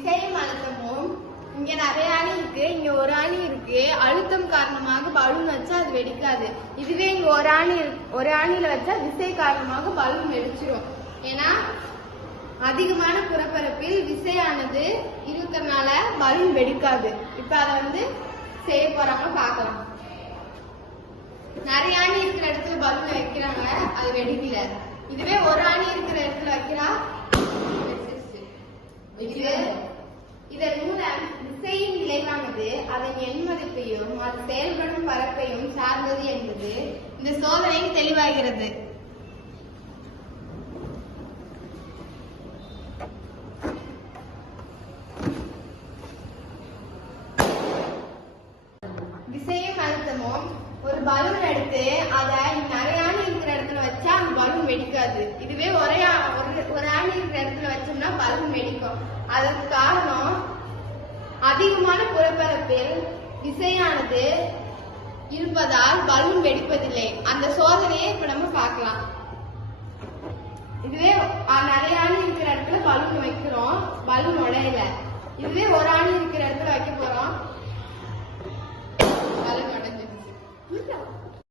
விசையும் அழுத்தமும் இங்க நிறைய ஆணி இருக்கு, இங்க ஒரு ஆணி இருக்கு. அழுத்தம் காரணமாக பலூன் வச்சா அது வெடிக்காது. இதுவே இங்க ஒரு ஆணியில வச்சா விசை காரணமாக பலூன் வெடிச்சிரும். ஏன்னா அதிகமான புறப்பரப்பில் விசையானது இருக்கிறதுனால பலூன் வெடிக்காது. இப்ப அதை செய்ய போறாங்க பார்க்கலாம். நிறைய ஆணி இருக்கிற இடத்துல பலூன் வைக்கிறாங்க, அது வெடிக்கல. இதுவே ஒரு ஆணி இருக்கிற இடத்துல வைக்கிறா இதன் மூலம் விசையின் விளைவானது அதன் எண் மதிப்பையும் அது செயல்படும் பரப்பையும் சார்ந்தது என்பது இந்த சோதனையில் தெளிவாகிறது. விசையும் அழுத்தமும் ஒரு பலூன் எடுத்து அதை நிறைய ஆணி இருக்கிற இடத்துல வச்சா அந்த பலூன் வெடிக்காது. இதுவே ஒரு ஆணி இருக்கிற இடத்துல வச்சோம்னா பலூன் வெடிக்கும். அதற்கு காரணம் அதிகமான புறப்பரப்பில் விசையானது இருப்பதால் பலூன் வெடிப்பதில்லை. அந்த சோதனையை இப்ப நம்ம பார்க்கலாம். இதுவே நிறைய ஆணி இருக்கிற இடத்துல பலூன் வைக்கிறோம், பலூன் உடையல.